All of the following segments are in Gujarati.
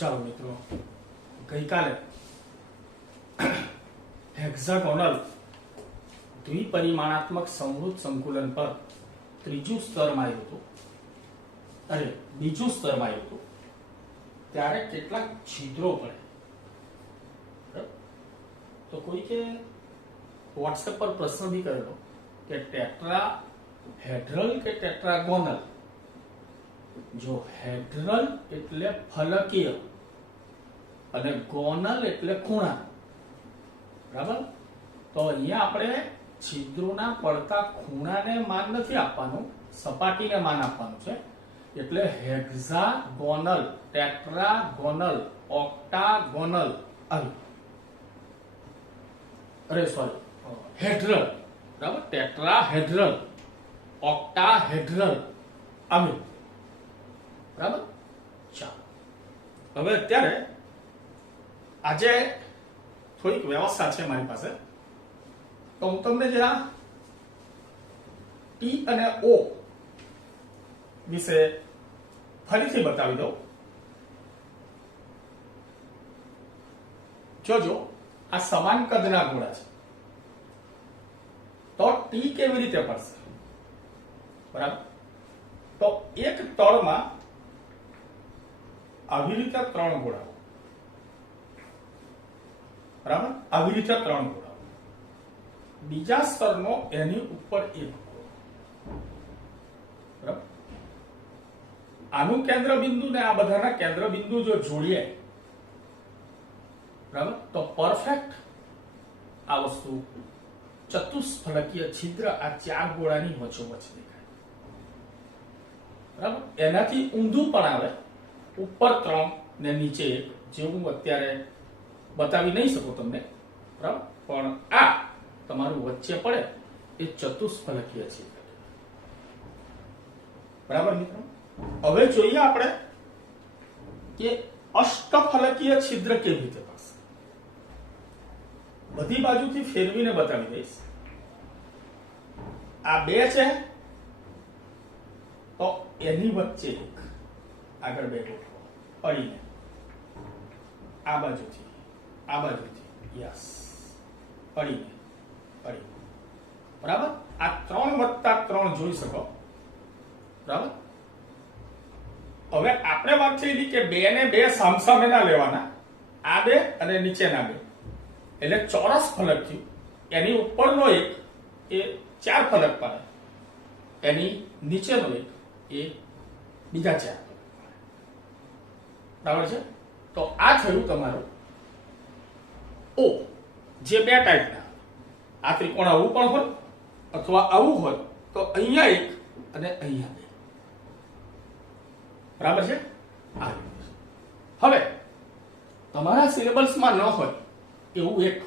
ચાલો મિત્રો, ગઈકાલે હેક્ઝાગોનલ દ્વિપરિમાણાત્મક સમૃદ્ધ સંકુલન પર બીજું સ્તરમાં આવ્યું હતું ત્યારે કેટલાક છિદ્રો પડે. તો કોઈ કે વોટ્સએપ પર પ્રશ્ન બી કરેલો કે ટેટ્રાહેડ્રલ કે ટેટ્રાગોનલ. જો હેડ્રલ એટલે ફલકીય અને ગોનલ એટલે ખૂણા, બરાબર. તો અહીંયા આપણે છિદ્રોના પડતા ખૂણાને માન નથી આપવાનું, સપાટીને માન આપવાનું છે. એટલે હેક્ઝાગોનલ, ટેટ્રાગોનલ, ઓક્ટાગોનલ આવી, હેડ્રલ, બરાબર. ટેટ્રાહેડ્રલ, ઓક્ટાહેડ્રલ આવી, બરાબર. ચાલો, હવે અત્યારે આજે થોડીક વ્યવસ્થા છે મારી પાસે, તો હું તમને જરા ટી અને ઓ વિશે ફરીથી બતાવી દઉં. જોજો, આ સમાન કદના ગોળા છે, તો ટી કેવી રીતે પડશે, બરાબર. તો એક તળમાં આવી રીતે 3 ગોળાઓ, બરાબર, આવી રીતે 3 ગોળાઓ, બીજા સ્તરનો એની ઉપર 1 ગોળો, બરાબર. આનું કેન્દ્ર બિંદુ ને આ બધાના કેન્દ્ર બિંદુ જો જોડીએ, બરાબર, તો પરફેક્ટ આ વસ્તુ ચતુષ્ફલકીય છિદ્ર આ 4 ગોળાની વચ્ચોવચ્ચ દેખાય, બરાબર. એનાથી ઊંધું પણ આવે, ઉપર 3 ને નીચે 1, જે હું અત્યારે બતાવી નહીં શકું તમને, બરાબર. પણ આ તમારું વચ્ચે પડે એ ચતુષ્ફલકીય છિદ્ર, બરાબર મિત્રો. હવે જોઈએ આપણે કે અષ્ટફલકીય છિદ્ર કેવી રીતે પડશે. બધી બાજુથી ફેરવીને બતાવી દઈશ. આ 2 છે, તો એની વચ્ચે 1, આગળ 2 ગોઠવો પડીને, આ બાજુથી યસ, પડીને, બરાબર. આ 3 વત્તા 3 જોઈ શકો, બરાબર. હવે આપણે વાત થઈ કે 2 ને 2 સામસામે ના લેવાના, આ 2 અને નીચેના 2, એટલે ચોરસ ફલક થયું. એની ઉપરનો 1 એ 4 ફલક પડે, એની નીચેનો 1 એ બીજા 4 ફલક, બરાબર છે. તો આ થયું તમારું ઓ, જે 2 ટાઈપના. આ ત્રિકોણ આવું પણ હોય અથવા આવું હોય, તો અહીંયા 1 અને અહીંયા 2, બરાબર છે. હવે તમારા સિલેબસમાં ન હોય એવું એક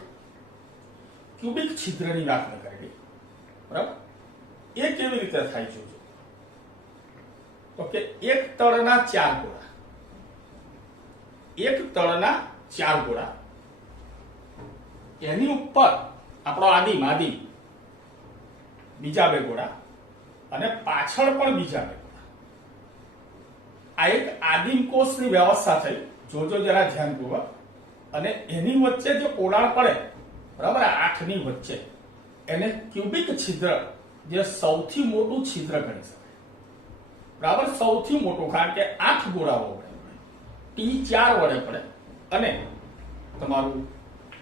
ક્યુબિક છિદ્રની વાત ન કરી, બરાબર. એ કેવી રીતે થાય જોજો. તો કે એક તળના 4 ગોળા, એની ઉપર આપણો આદિમ બીજા 2 ગોળા, અને પાછળ પણ બીજા 2 ગોળા. આ એક આદિમ કોષની વ્યવસ્થા થઈ, જોજો જરા ધ્યાનપૂર્વક. અને એની વચ્ચે જે પોલાણ પડે, બરાબર, 8 ની વચ્ચે, એને ક્યુબિક છિદ્ર, જે સૌથી મોટું છિદ્ર ગણી શકાય, બરાબર. સૌથી મોટું, કારણ કે 8 ગોળાઓ વડે T4 વડે પડે, અને તમારું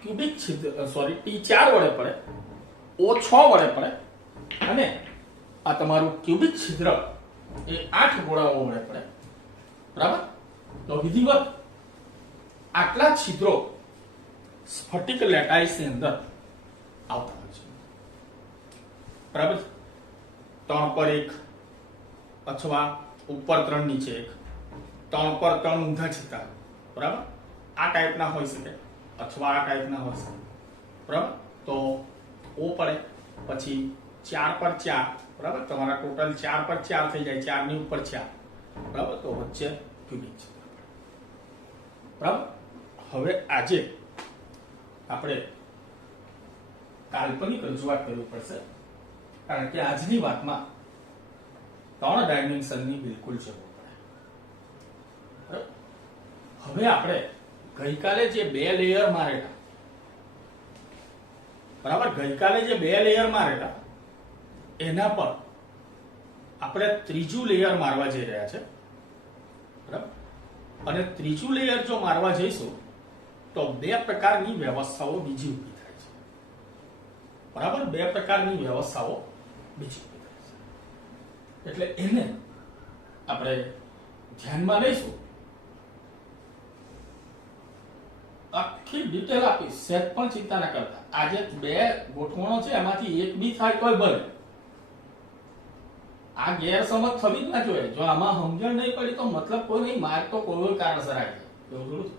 ક્યુબિક છિદ્ર T4 વડે પડે, O6 વડે પડે, અને આ તમારું ક્યુબિક છિદ્ર એ 8 ગોળાઓ વડે પડે, બરાબર. તો વિધિવત આટલા છિદ્રો સ્ફટિક લેટાઈસની અંદર આવતા હોય છે, બરાબર. 3 પર 1, અથવા ઉપર 3 નીચે 1, 3 પર 3 ઊંધા છેતા, બરાબર. આ ટાઈપના હોઈ શકે, અથવા આ ટાઈપના હોઈ શકે, બરાબર. તો ઓ પડે, પછી 4 પર 4, બરાબર. તમારા ટોટલ 4 પર 4 થઈ જાય, 4 ની ઉપર 4, બરાબર. તો વચ્ચે ક્યુબિક છિદ્ર, બરાબર. હવે આજે આપણે કાલ્પનિક રજૂઆત કરવી પડશે, કારણ કે આજની વાતમાં 3 ડાયમેન્શનની બિલકુલ જરૂર પડે. હવે આપણે ગઈકાલે જે 2 લેયર મારેલા, બરાબર, ગઈકાલે જે 2 લેયર મારેલા એના પર આપણે ત્રીજું લેયર મારવા જઈ રહ્યા છે, બરાબર. અને ત્રીજું લેયર જો મારવા જઈશું તો 2 પ્રકારની વ્યવસ્થાઓ બીજી ઊભી થાય છે, બરાબર. 2 પ્રકારની વ્યવસ્થાઓ બીજી ઊભી થાય છે, એટલે એને આપણે ધ્યાનમાં લઈશું. આખી ડિટેલ આપીશ, સેટ પણ ચિંતા ના કરતા. આજે 2 ગોઠવણો છે, એમાંથી એક બી થાય તોય ભલે. આ ગેરસમજ થવી જ ના જોઈએ. જો આમાં સમજણ નહીં પડી તો મતલબ કોઈ નહીં, માર્ક તો કોઈ કારણસર આવી જાય, એવું થોડું છે.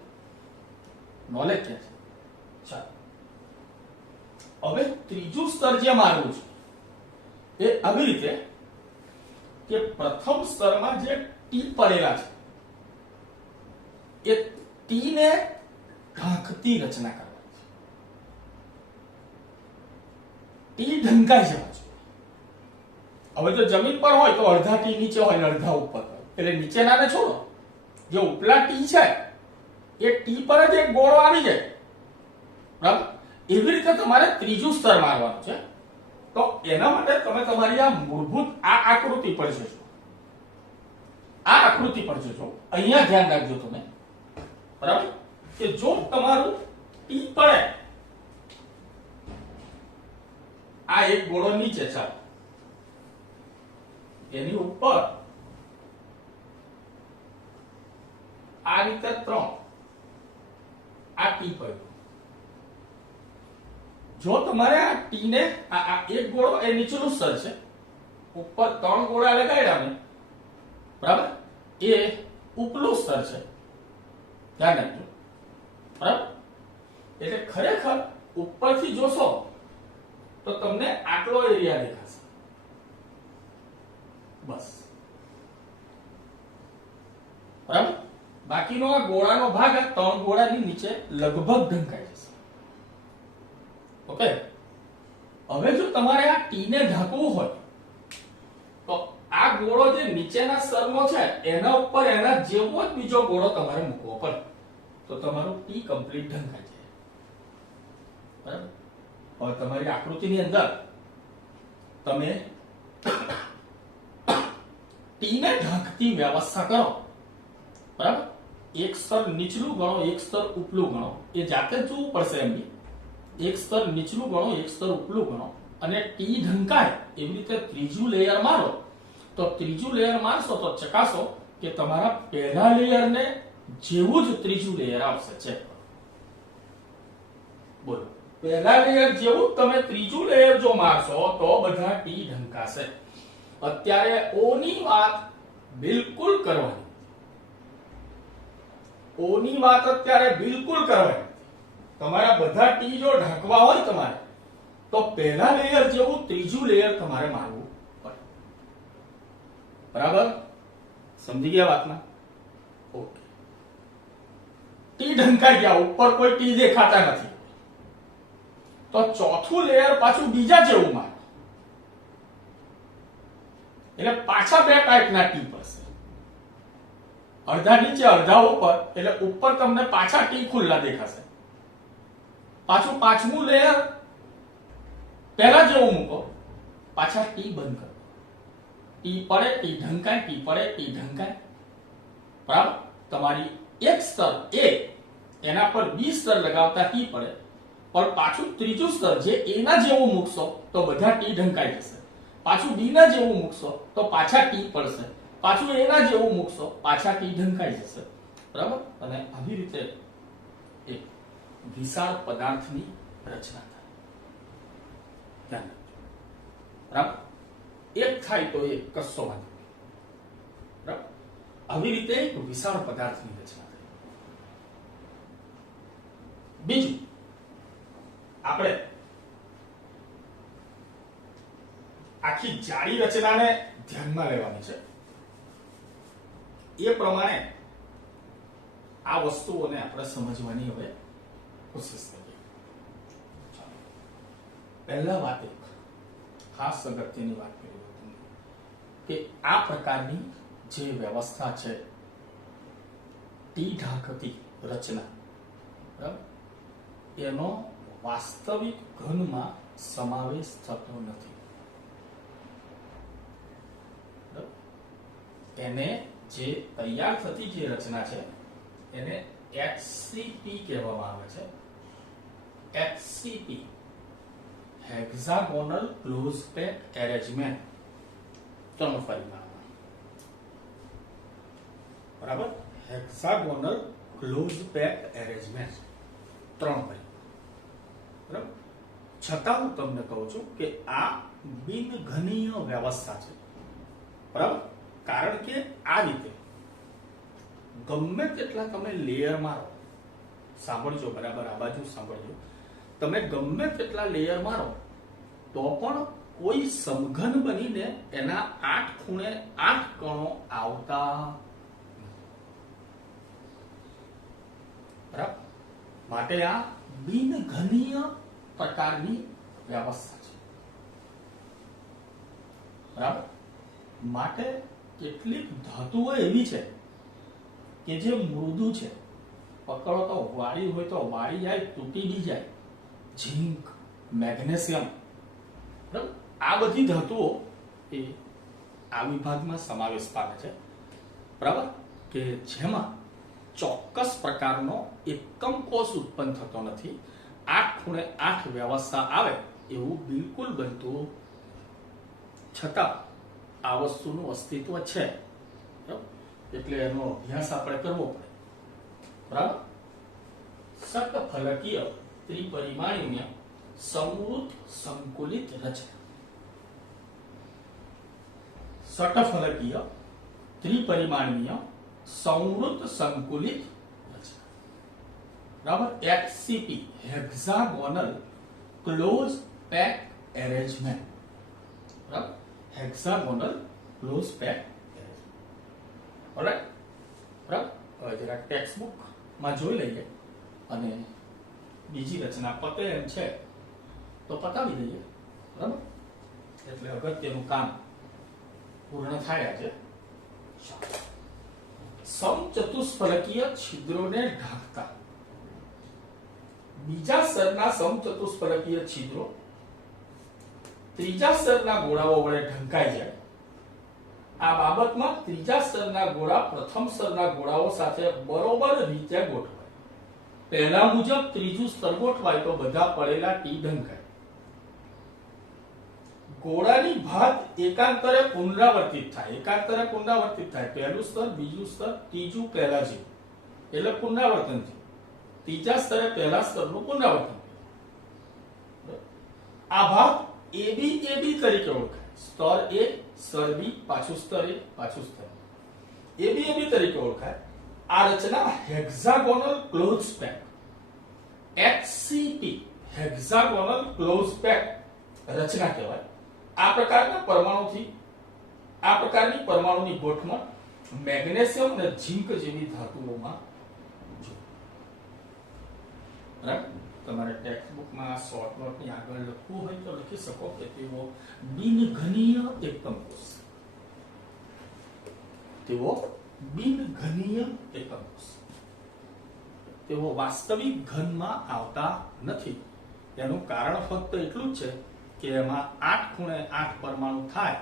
નોલેજ ક્યાં છે? ચાલો, હવે ત્રીજું સ્તર જે મારવું છે એ આવી રીતે કે પ્રથમ સ્તરમાં જે ટી પડેલા છે એ ટી ને ઢાંકતી રચના કરવાની છે. ટી ઢંકાઈ જવા છે. હવે જો જમીન પર હોય તો અડધા ટી નીચે હોય ને અડધા ઉપર હોય, એટલે નીચેનાને છોડો. જે ઉપલા ટી છે એ ટી પર જ એક ગોળો આવી જાય, બરાબર. એવી રીતે તમારે ત્રીજું સ્તર મારવાનું છે. તો એના માટે તમે તમારી આ મૂળભૂત આ આકૃતિ પર જશો. આ આકૃતિ પર જશો, અહીંયા ધ્યાન રાખજો તમે, બરાબર, કે જો તમારું ટી પડે, આ એક ગોળો નીચે, ચાલો, એની ઉપર આ રીતે 3 આ ટી પડ્યું. જો તમારે આ ટી ને આ એક ગોળો એ નીચેનું સ્તર છે, ઉપર 3 ગોળા લગાડ્યા ને, બરાબર, એ ઉપલું સ્તર છે, ધ્યાન રાખજો, બરાબર. એટલે ખરેખર ઉપરથી જોશો તો તમને આટલો એરિયા દેખાશે, બસ, બરાબર. બાકીનો આ ગોળાનો ભાગ આ 3 ગોળાની નીચે લગભગ ઢંકાઈ જશે. ઓકે. હવે જો તમારે આ ટી ને ઢાંકવું હોય તો આ ગોળો જે નીચેના સ્તરનો છે એના ઉપર એના જેવો જ બીજો ગોળો તમારે મૂકવો પડે, તો તમારું ટી કમ્પ્લીટ ઢંકાઈ જાય, બરાબર. હવે તમારી આકૃતિની અંદર તમે ટી ને ઢાંકતી વ્યવસ્થા કરો, બરાબર. એક સ્તર નીચલું ગણો, એક સ્તર ઉપલું ગણો, એ જાતે જ જોવું પડશે એમની. એક સ્તર નીચલું ગણો, એક સ્તર ઉપલું ગણો, અને ટી ઢંકાય એવી રીતે ત્રીજું લેયર મારો. તો ત્રીજું લેયર મારશો તો ચકાસો કે તમારા પહેલા લેયર ને જેવું જ ત્રીજું લેયર આવશે. ચેક કરો, બોલો. પહેલા લેયર જેવું તમે ત્રીજું લેયર જો મારશો તો બધા ટી ઢંકાશે. અત્યારે ઓ ની વાત બિલકુલ કરવાની, ઓ ની વાત અત્યારે બિલકુલ કરવાની. તમારા બધા ટી જો ઢાંકવા હોય તમારે તો પહેલા લેયર જેવું ત્રીજું લેયર તમારે મારવું પડે, બરાબર. સમજી ગયા વાતમાં? ઓકે. ટી ઢંકાઈ ગયા, ઉપર કોઈ ટી દેખાતા નથી, તો ચોથું લેયર પાછું બીજા જેવું મારો. એટલે પાછા 2 ટાઈપના ટી પડશે, અડધા નીચે અડધા ઉપર. એટલે ઉપર તમને પાછા ટી ખુલ્લા દેખાશે. પાછું પાંચમું લેયર પહેલા જેવું મૂકો, પાછા ટી બંધ કરો. ટી પડે ટી ઢંકાય, ટી પડે ટી ઢંકાય, બરાબર. તમારી એક સ્તર એ એના પર બી સ્તર લગાવતા ટી પડે, પણ પાછું ત્રીજું સ્તર જે એના જેવું મૂકશો તો બધા ટી ઢંકાઈ જશે. પાછું બી ના જેવું મૂકશો તો પાછા ટી પડશે. પાછું એના જેવું મૂકશો, પાછા ટી ઢંકાઈ જશે, બરાબર. અને આવી રીતે એક વિશાળ પદાર્થની રચના થાય, બરાબર. એક થાય તો એક કશો વાંધો નહીં, બરાબર. આવી રીતે એક વિશાળ પદાર્થની રચના થાય. બીજું આપણે આખી જાડી રચનાને ધ્યાનમાં લેવાની છે. એ પ્રમાણે આ વસ્તુઓને આપણે સમજવાની હવે કોશિશ કરીએ. પહેલા વાત એક ખાસ અગત્યની વાત કરી કે આ પ્રકારની જે વ્યવસ્થા છે ટી ઢાંકતી રચના, બરાબર, એનો વાસ્તવિક ઘનમાં સમાવેશ થતો નથી. બરાબર? એને જે તૈયાર થતી જે રચના છે એને HCP કહેવામાં આવે છે. HCP hexagonal close pack arrangement, 3 પરિમાણમાં, બરાબર, હેક્સાગોનલ ક્લોઝ પેક એરેન્જમેન્ટ 3 પરિમાણ, બરાબર. છતાં હું તમને કહું છું કે આ બિનઘનીય વ્યવસ્થા છે, બરાબર, કારણ કે આ રીતે ગમે તેટલા તમે લેયર મારો, સાંભળજો બરાબર, આ બાજુ સાંભળજો, તમે ગમે તેટલા લેયર મારો તો પણ કોઈ સમઘન બનીને એના 8 ખૂણે 8 કણો આવતા, બરાબર. માટે આ બિનઘનીય પ્રકારની વ્યવસ્થા છે, બરાબર. માટે કેટલીક ધાતુઓ એવી છે કે જે મૃદુ છે, પકડો તો વાળી હોય તો વાળી જાય, તૂટી બી જાય. ઝીંક, મેગ્નેશિયમ, બરાબર, આ બધી ધાતુઓ એ આ વિભાગમાં સમાવેશ પામે છે, બરાબર, કે જેમાં ચોક્કસ પ્રકારનો એકમ કોષ ઉત્પન્ન થતો નથી. 8 ખૂણે 8 વ્યવસ્થા આવે એવું બિલકુલ બનતું, છતાં આ વસ્તુનું અસ્તિત્વ છે, બરાબર. એટલે એનો અભ્યાસ આપણે કરવો પડે, બરાબર. સતફલકીય ત્રિપરિમાણીય સમૃદ્ધ સંકુલિત રચના. સટફલકીય ત્રિપરિમાણીય સમૃદ્ધ સંકુલિત રચના, બરાબર. HCP hexagonal close pack arrangement, બરાબર, હેક્સાગોનલ ક્લોઝ પેક એરેન્જમેન્ટ. ઓલરાઈટ, બરાબર. હવે જરાક ટેક્સ્ટ બુક માં જોઈ લઈએ અને બીજી રચના પતે એમ છે તો પતાવી દઈએ, બરાબર. એટલે અગત્યનું કામ પૂર્ણ થાય છે. સમચતુષ્ફલકીય છિદ્રોને ઢાંકતા. બીજા સ્તરના સમચતુષ્ફલકીય છિદ્રો ત્રીજા સ્તરના ગોળાઓ વડે ઢંકાઈ જાય. આ બાબતમાં ત્રીજા સ્તરના ગોળા પ્રથમ સ્તરના ગોળાઓ સાથે બરોબર રીતે ગોઠવાય. પહેલા મુજબ ત્રીજું સ્તર ગોઠવાય તો બધા પડેલા ટી ઢંકાય. ગોળાની ભાત એકાંતરે પુનરાવર્તિત થાય. પહેલું સ્તર, બીજું સ્તર, ત્રીજું પહેલા જેવું, એટલે પુનરાવર્તન છે. ત્રીજા સ્તરે પહેલા સ્તરનું પુનરાવર્તન. આ ભાગ એબી તરીકે ઓળખાય. સ્તર એ, સ્તર બી, પાછું સ્તર એ, પાછું સ્તર એબી તરીકે ઓળખાય. આ રચના hexagonal close pack, HCP hexagonal close pack રચના કહેવાય. આ પ્રકારની પરમાણુની ગોઠવણ મેગ્નેશિયમ અને ઝિંક જેવી ધાતુઓમાં જો, બરાબર. તમારે ટેક્સ્ટ બુકમાં શોર્ટ નોટની આગળ લખવું હોય તો લખી શકો કે તેઓ બિનઘનીય એકમ કોષ. તેઓ વાસ્તવિક ઘનમાં આવતા નથી. તેનું કારણ ફક્ત એટલું જ છે કે એમાં 8 ખૂણે 8 પરમાણુ થાય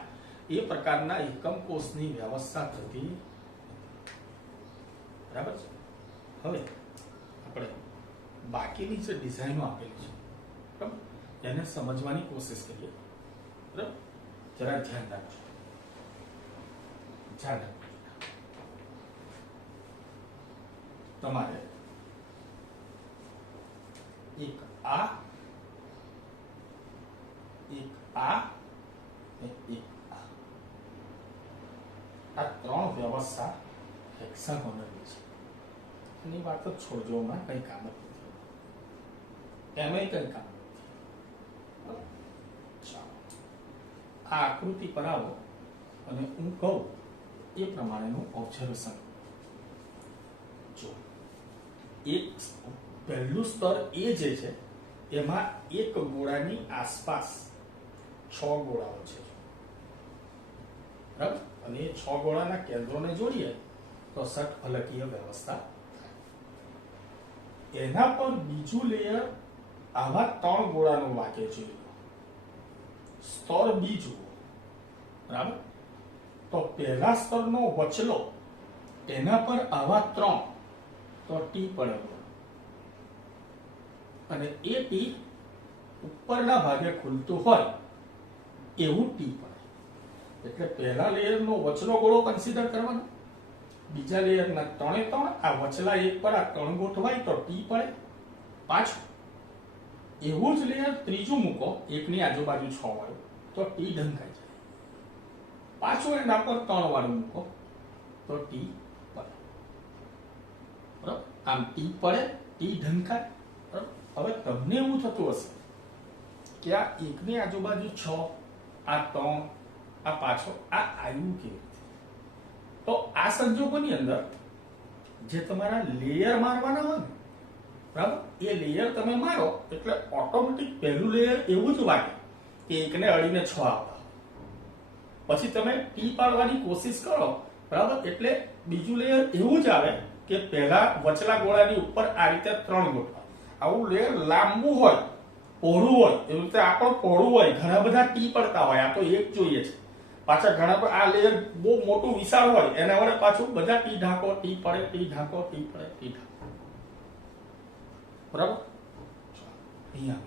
એ પ્રકારના એકમ કોષની વ્યવસ્થા થતી, બરાબર છે. હવે આપણે બાકીની જે ડિઝાઇનો આપેલી છે, બરાબર, એને સમજવાની કોશિશ કરીએ, બરાબર. જરા ધ્યાન રાખજો. તમારે એક આ ત્રણ વ્યવસ્થા હેક્સાગોનલની છે. એની વાત તો છોડજો, માં કઈ કામ જ નથી, એમાં કઈ કામ નથી. ચાલો આ આકૃતિ પર આવો અને હું કહું એ પ્રમાણેનું ઓબ્ઝર્વેશન જો. એક પહેલું સ્તર એ જે છે એમાં એક ગોળાની આસપાસ 6 ગોળાઓ છે, બરાબર. અને એ 6 ગોળાના કેન્દ્રોને જોડીએ તો ષટફલકીય વ્યવસ્થા એના પર બીજું લેયર આવા 3 ગોળાનું વાકે છે. સ્તર બીજું, બરાબર. તો પહેલા સ્તરનો વચલો એના પર આવા 3, તો ટી પડે અને એ ટી ઉપરના ભાગે ખુલતું હોય એવું ટી પડે. એટલે પહેલા લેયરનો વચલો ગોળો કન્સિડર કરવાનો, બીજા લેયરના 3 એ 3, આ વચલા એક પર આ 3 ગોઠવાય તો ટી પડે. પાછું એવું જ લેયર ત્રીજું મૂકો, એકની આજુબાજુ 6 વાળું, તો ટી ઢંકાઈ જાય. પાછું એના પર 3 વાળું મૂકો તો ટી પડે. બરાબર, આમ ટી પડે, ટી ઢંકાય. બરાબર. હવે તમને એવું થતું હશે કે આ એકની આજુબાજુ 6, આ 3, આ પાછો આ આવ્યું કેવી રીતે? તો આ સંજોગોની અંદર જે તમારા લેયર મારવાના હોય ને, બરાબર, એ લેયર તમે મારો એટલે ઓટોમેટિક પહેલું લેયર એવું જ વાગે કે એકને અડીને 6 આવતા. પછી તમે ટી પાડવાની કોશિશ કરો, બરાબર, એટલે બીજું લેયર એવું જ આવે કે પહેલા વચલા ગોળાની ઉપર આ રીતે 3 ગોઠવા. આવું લેયર લાંબુ હોય, પહોળું હોય, એવી રીતે આ પણ પહોળું હોય, ઘણા બધા ટી પડતા હોય. આ તો એક જોઈએ છે. પાછા ઘણા આ લેયર બહુ મોટું વિશાળ હોય, એના વડે પાછું બધા ટી ઢાંકો, ટી પડે, ટી ઢાંકો, ટી પડે, ટી ઢાંકો. બરાબર, અહીંયા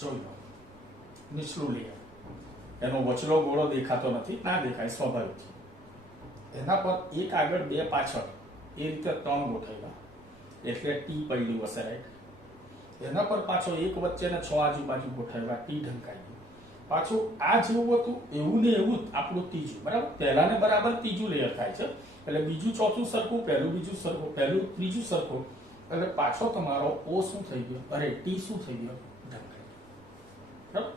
જોઈ લો નીચલું લેયર, એનો વચલો ગોળો દેખાતો નથી, ના દેખાય, સ્વાભાવિક છે. એના પર એક આગળ 2 પાછળ એ રીતે 3 ગોઠવ્યા એટલે ટી પડ્યું હશે, રાઈટ. એના પર પાછો એક વચ્ચે ને 6 આજુબાજુ ગોઠવ્યા, ટી ઢંકાઈ ગયું. પાછું આ જેવું હતું એવું ને એવું જ આપણું ત્રીજું, બરાબર, પહેલા ને બરાબર ત્રીજું લેયર થાય છે. એટલે બીજું ચોથું સરખું, પહેલું બીજું સરખું, પહેલું ત્રીજું સરખું, એટલે પાછો તમારો ઓ શું થઈ ગયો, અરે ટી શું થઈ ગયો, ઢંકાઈ ગયો. બરાબર.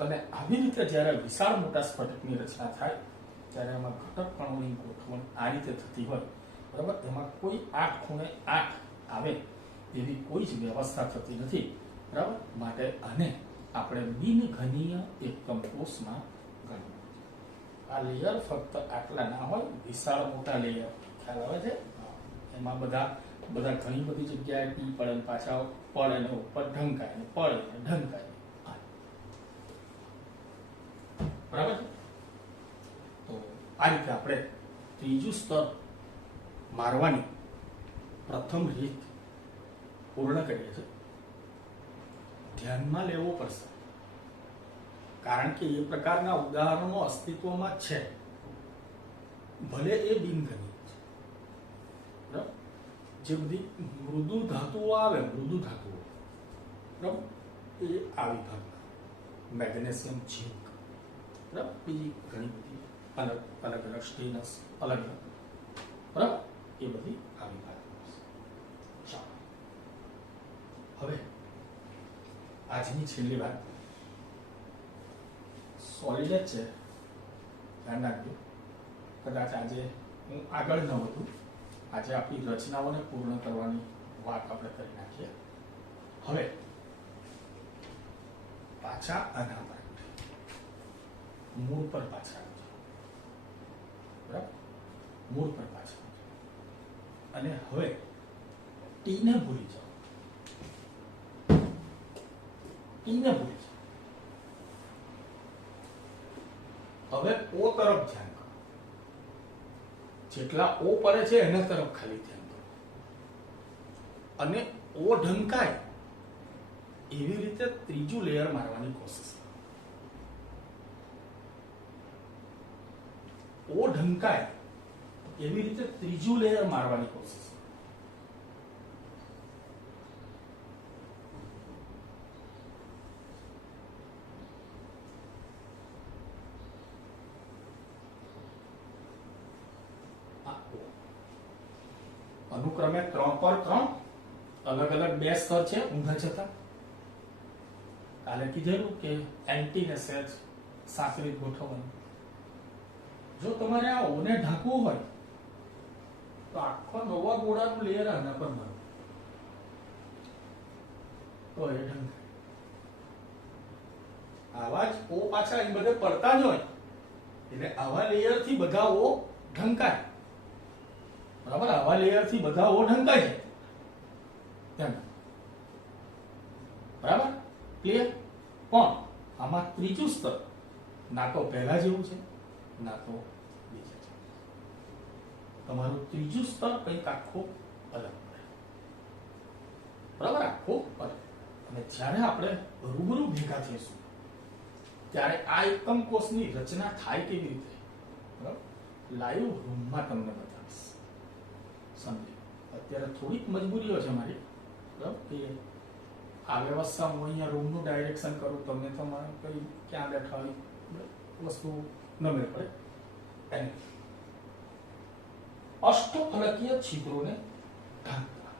અને આવી રીતે જ્યારે વિશાળ મોટા સ્ફટિકની રચના થાય ત્યારે એમાં ઘટક કણોની ગોઠવણ આ રીતે થતી હોય, બરાબર, એમાં કોઈ 8 ખૂણે 8 આવે એવી કોઈ જ વ્યવસ્થા થતી નથી, બરાબર. માટે આને આપણે બિનઘનીય એકમ કોષમાં ગણવું. આ લેયર ફક્ત આટલા ના હોય, વિશાળ મોટા લેયર, ખ્યાલ આવે છે? એમાં બધા ઘણી બધી જગ્યાએ ટી પડે, પાછા પડે ને ઉપર ઢંકાય, ને પડે ને ઢંકાય, બરાબર છે. તો આ રીતે આપણે ત્રીજું સ્તર મારવાની પ્રથમ રીત પૂર્ણ કરીએ છીએ. ધ્યાનમાં લેવો પડશે, કારણ કે એ પ્રકારના ઉદાહરણો અસ્તિત્વમાં છે, ભલે એ બિનઘનીય છે. બરાબર, જે બધી મૃદુ ધાતુઓ આવે, મૃદુ ધાતુઓ, બરાબર, એ આ વિભાગના મેગ્નેશિયમ, ઝીંક, બરાબર, બીજી ઘણી બધી અલગ અલગ સ્ટેનસ, અલગ, બરાબર, એ બધી આ વિભાગમાં છે. ચાલો હવે આજની છેલ્લી વાત સોલિડ જ છે, ધ્યાન રાખજો. કદાચ આજે હું આગળ ન વધું, આજે આપણી રચનાઓને પૂર્ણ કરવાની વાત આપણે કરી નાખીએ. હવે પાછા આના પર મૂળ પર પાછા આવજો, બરાબર, મૂળ પર પાછા આવજો. અને હવે ટીને ભૂલી જાઓ, ટીને ભૂલી જાઓ. હવે ઓ તરફ ધ્યાન કરો, જેટલા ઓ પડે છે એના તરફ ખાલી ધ્યાન કરો, અને ઓ ઢંકાય એવી રીતે ત્રીજું લેયર મારવાની કોશિશ કરો. ઓ ઢંકાય એવી રીતે ત્રીજું લેયર મારવાની કોશિશ કરો. અનુક્રમે 3 પર 3 અલગ અલગ 2 સ્તર છે ઊંધા જતા. કાલે કીધેલું કે એન્ટી ને સેજ સાંકળી ગોઠવવાનું. જો તમારે આ ઓને ઢાંકવું હોય તો આખો નવા ગોળાનું લેયર આના પર મારો, તો એ ઢંકાય. આવા જ ઓ પાછા એ બધે પડતા જ હોય, એટલે આવા લેયર થી બધા ઓ ઢંકાય, બરાબર. આવા લેયર થી બધા ઓ ઢંકાય છે. ક્લિયર? પણ આમાં ત્રીજું સ્તર ના તો પહેલા જેવું છે ના તો બીજા જેવું. તમારું ત્રીજું સ્તર કંઈક આખું અલગ પડે, બરાબર? આખું અલગ. અને જ્યારે આપણે રૂબરૂ ભેગા થઈશું ત્યારે આ એકમ કોષની રચના થાય કેવી રીતે, બરાબર, લાઈવ રૂમમાં તમને બતાવીશ. સમજી. અત્યારે થોડીક મજબૂરીઓ છે મારી, બરાબર, કે આ વ્યવસ્થા હું અહીંયા રૂમનું ડાયરેક્શન કરું, તમને તમારે કઈ ક્યાં બેઠા હોય વસ્તુ ન મેળ પડે. એને અષ્ટફલકીય છિદ્રોને ઢાંકવા,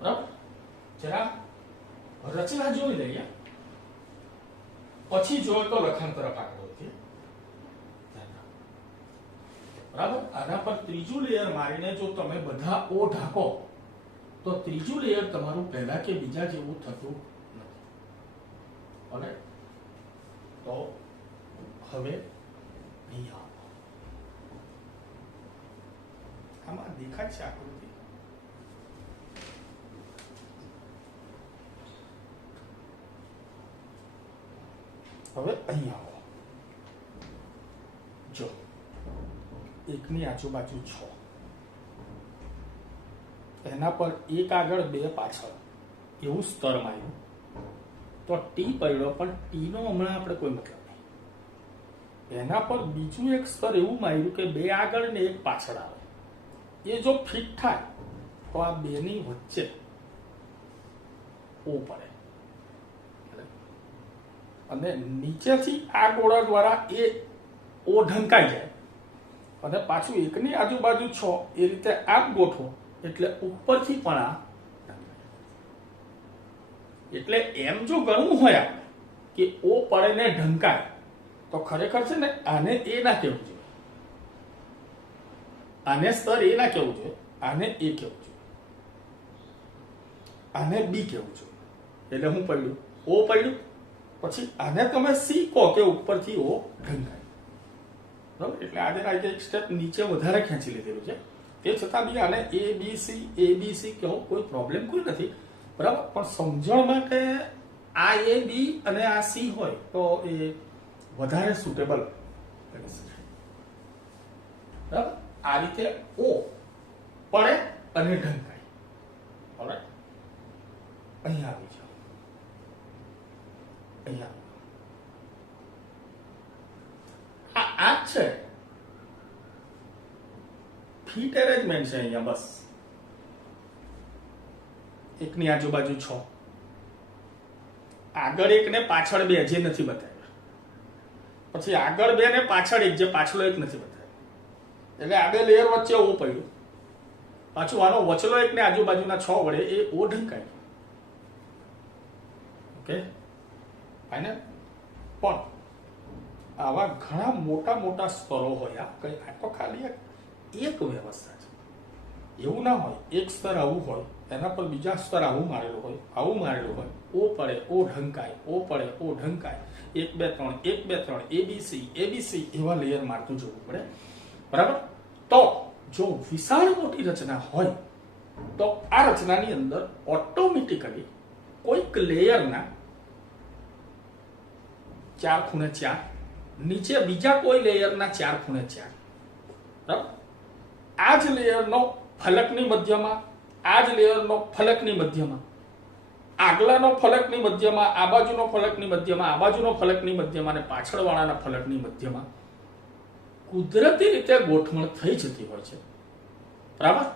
બરાબર. જરા રચના જોઈ લઈએ, પછી જોઈએ તો લખાણ તરફ આગળ વધીએ. બરાબર. આના પર ત્રીજું લેયર મારીને જો તમે બધા ઓ ઢાંકો તો ત્રીજું લેયર તમારું પહેલા કે બીજા જેવું થતું નથી. અને તો હવે અહીંયા આમાં દેખાય છે આકૃતિ. હવે અહીંયા આવો. જો એકની આજુબાજુ 6, એના પર એક આગળ બે પાછળ એવું સ્તર માર્યું તો ટી પડ્યો, પણ ટી નો હમણાં આપણે કોઈ મતલબ નહીં. એના પર બીજું એક સ્તર એવું માર્યું કે બે આગળ ને એક પાછળ આવે. એ જો ફિટ થાય તો આ બેની વચ્ચે ઓ પડે અને નીચેથી આ ગોળા દ્વારા એ ઓ ઢંકાઈ જાય અને પાછું એકની આજુબાજુ 6 એ રીતે આમ ગોઠવો એટલે ઉપરથી પણ આ. એટલે એમ જો ગણવું હોય આપણે કે ઓ પડે ને ઢંકાય તો ખરેખર છે ને આને એ ના કહેવું જોઈએ, આને સ્તર એ ના કહેવું જોઈએ, આને એ કહેવું જોઈએ, આને બી કહેવું જોઈએ. એટલે હું પડ્યું ઓ પડ્યું, પછી આને તમે સી કહો કે ઉપરથી ઓ ઢંકાય, બરાબર. એટલે આજે એક સ્ટેપ નીચે વધારે ખેંચી લીધેલું છે. તે છતાં બી આને એબીસી કહો, કોઈ પ્રોબ્લેમ કોઈ નથી, બરાબર. પણ સમજણ માટે આ એ બી અને આ સી હોય તો એ વધારે સુટેબલ બની શકે, બરાબર. આ રીતે ઓ પડે અને ઢંકાય. ઓલરાઈટ, અહીંયા આવી જાઓ, અહીંયા આ છે ફીટ એરેન્જમેન્ટ છે અહીંયા. બસ એકની આજુબાજુ 6, આગળ એક ને પાછળ 2 જે નથી બતાવ્યા, પછી આગળ 2 ને પાછળ 1 જે પાછળ 1 નથી બતાવ્યો. એટલે આ બે લેયર વચ્ચે ઓ પડ્યું, પાછું આનો વચલો એક ને આજુબાજુના 6 વડે એ ઓ ઢંકાય. Okay final. પણ આવા ઘણા મોટા મોટા સ્તરો હોય. કઈ આ તો ખાલી એક વ્યવસ્થા છે. એવું ના હોય એક સ્તર આવું હોય, એના પર બીજા સ્તર આવું મારેલું હોય, આવું મારેલું હોય, ઓ પડે ઓ ઢંકાય, ઓ પડે ઓ ઢંકાય, 1 2 3 1 2 3 એબીસી એવા લેયર મારતું જવું પડે, બરાબર. તો જો વિશાળ મોટી રચના હોય તો આ રચનાની અંદર ઓટોમેટિકલી કોઈક લેયરના 4 ખૂણે 4, નીચે બીજા કોઈ લેયરના 4 ખૂણે 4, બરાબર. આ જ લેયરનો ફલકની મધ્યમાં, આ જ લેયરનો ફલકની મધ્યમાં, આગલાનો ફલકની મધ્યમાં, આ બાજુનો ફલકની મધ્યમાં, આ બાજુનો ફલકની મધ્યમાં અને પાછળવાળાના ફલકની મધ્યમાં કુદરતી રીતે ગોઠવણ થઈ જતી હોય છે, બરાબર.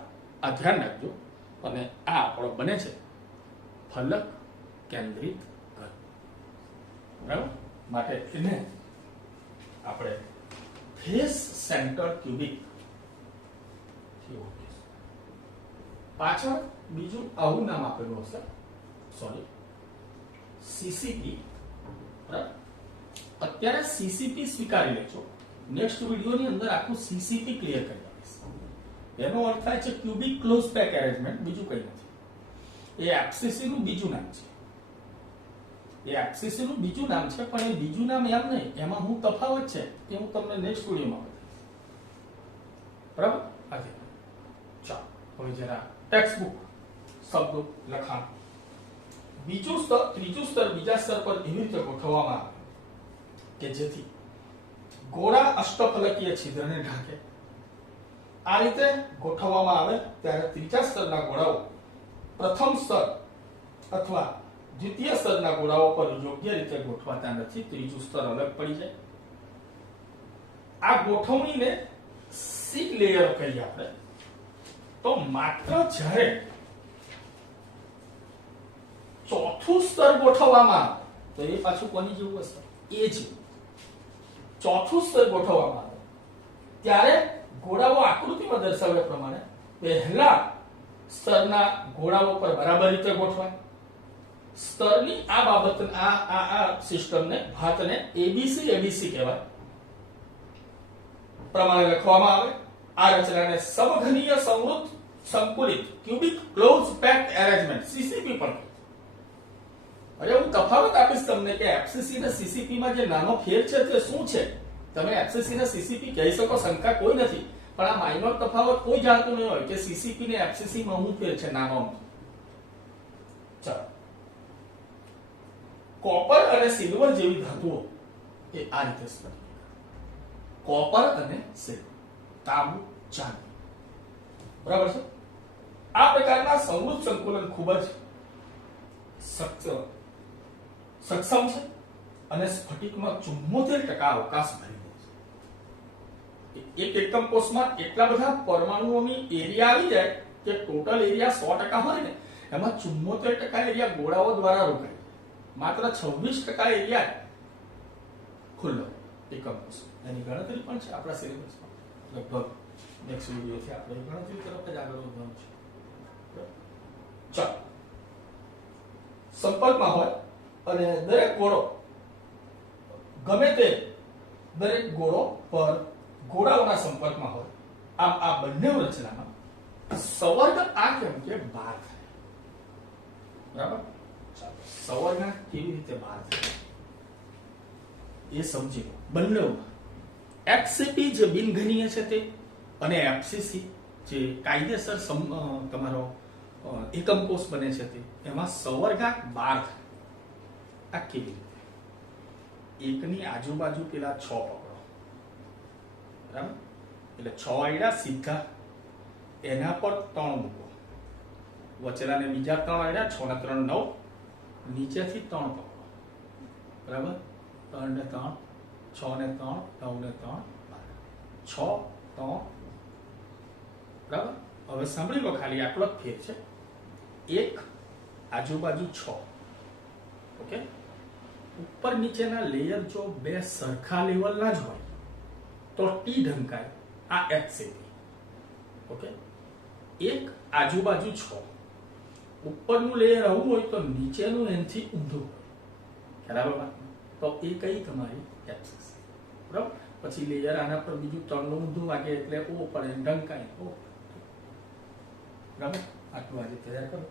આ ધ્યાન રાખજો. અને આ આપણો બને છે ફલક કેન્દ્રિત ઘન, બરાબર. માટે એને આપણે ફેસ સેન્ટર ક્યુબિક પાછળ બીજું આવું નામ આપેલું હશે, સોરી સીસીપી, બરાબર. અત્યારે સીસીપી સ્વીકારી લેજો. નેક્સ્ટ વિડીયોની અંદર આખું સીસીપી ક્લિયર કરી આપીશ. એનો અર્થ થાય છે ક્યુબિક ક્લોઝ પેક એરેન્જમેન્ટ, બીજું કંઈ નથી. એ એફસીસી નું બીજું નામ છે. એ એફસીસી નું બીજું નામ છે, પણ એ બીજું નામ એમ નહીં, એમાં હું તફાવત છે એ હું તમને નેક્સ્ટ વિડીયોમાં બતાવીશ, બરાબર. આજે ચાલો હવે જરા ટેક્સ્ટ બુક શબ્દો લખાણ બીજું સ્તર ત્રીજું સ્તર બીજા સ્તર પર એવી રીતે ગોઠવવામાં આવે કે જેથી ગોળા અષ્ટફલકીય છિદ્રને ઢાંકે. આ રીતે ગોઠવવામાં આવે ત્યારે ત્રીજા સ્તરના ગોળાઓ પ્રથમ સ્તર અથવા દ્વિતીય સ્તરના ગોળાઓ પર યોગ્ય રીતે ગોઠવાતા નથી. ત્રીજું સ્તર અલગ પડી જાય. આ ગોઠવણીને સી લેયર કહીએ આપણે. તો માત્ર જ્યારે ચોથું સ્તર ગોઠવવામાં આવે તો એ પાછું કોની જેવું હશે? એ જેવું. ચોથું સ્તર ગોઠવવામાં આવે ત્યારે ગોળાઓ આકૃતિમાં દર્શાવ્યા પ્રમાણે પહેલા સ્તરના ગોળાઓ પર બરાબર રીતે ગોઠવાય. સ્તરની આ બાબત આ સિસ્ટમને ભાતને એબીસી કહેવાય. પ્રમાણે લખવામાં આવે. આ રચનાને સમઘનીય સંવૃત સંકુલિત cubic close packed arrangement CCP પણ. હવે હું તફાવત આપીશ તમને કે એફસીસી અને સીસીપી માં જે નાનો ફેર છે તે શું છે. તમે એફસીસી ને સીસીપી કહી શકો, શંકા કોઈ નથી, પણ આ માઇનોર તફાવત કોઈ જાણતું નહીં હોય કે સીસીપી ને એફસીસી માં શું ફેર છે નાનો. ચાલો, કોપર અને સિલ્વર જેવી ધાતુઓ એ આ રીતે સ્તર. કોપર અને સિલ્વર, તાંબુ, ચાંદી, બરાબર છે. આ પ્રકારના સંવૃત સંકુલન ખૂબ જ સક્ષમ છે અને સ્ફટિકમાં 74% અવકાશ ભરી દે છે. એક એકમ કોષમાં એટલા બધા પરમાણુઓની એરિયા આવી જાય કે ટોટલ એરિયા 100% હોય ને એમાં 74% એરિયા ગોળાઓ દ્વારા રોકાય. માત્ર 26% એરિયા ખુલ્લો એકમ કોષ. એની ગણતરી પણ છે આપણા સિલેબસમાં. લગભગ નેક્સ્ટ વિડિયોથી આપણે ગણતરી તરફ જ આગળ વધવાનું છે. ચાલો, સંપર્કમાં હોય અને દરેક ગોળો ગમે તે દરેક ગોળો પર ગોળાઓના સંપર્કમાં હોય. આમ આ બંને રચનામાં સંવર્ગ આ કેમ કે બહાર થાય. બરાબર. ચાલો, સંવર્ગ કેવી રીતે બહાર થાય એ સમજી લો. બંને એફસીપી જે બિનઘનીય છે તે અને એફસીસી જે કાયદેસર તમારો એકમ કોષ બને છે તે એમાં સંવર્ગાંક 12 થાય. આ કેવી રીતે? એકની આજુબાજુ પેલા 6 પકડો, બરાબર? એટલે 6 આયડા સીધા એના પર 3 મૂકો, વચેલાને બીજા 3 આયડા, 6 ને 3 9, નીચેથી 3 પકડો, બરાબર? 3 ને 3, 6 ને 3, 9 ને 3, 6 3, બરાબર? હવે સાંભળી લો, ખાલી આટલો જ ફેર છે. એક આજુબાજુ 6. ઓકે. ઉપર નીચેના લેયર જો બે સરખા લેવલના જ હોય તો ટી ઢંકાય. આ એફસીપી. ઓકે. એક આજુબાજુ 6. ઉપરનું લેયર આવું હોય તો નીચેનું એનથી ઊંધું હોય. બરાબર? તો એ કઈ તમારી એફસીસી. બરાબર? પછી લેયર આના પર બીજું 3 નું ઊંધું વાગે એટલે ઓ પડે, ઢંકાય. ઓ, બરાબર? આટલું આજે તૈયાર કરો.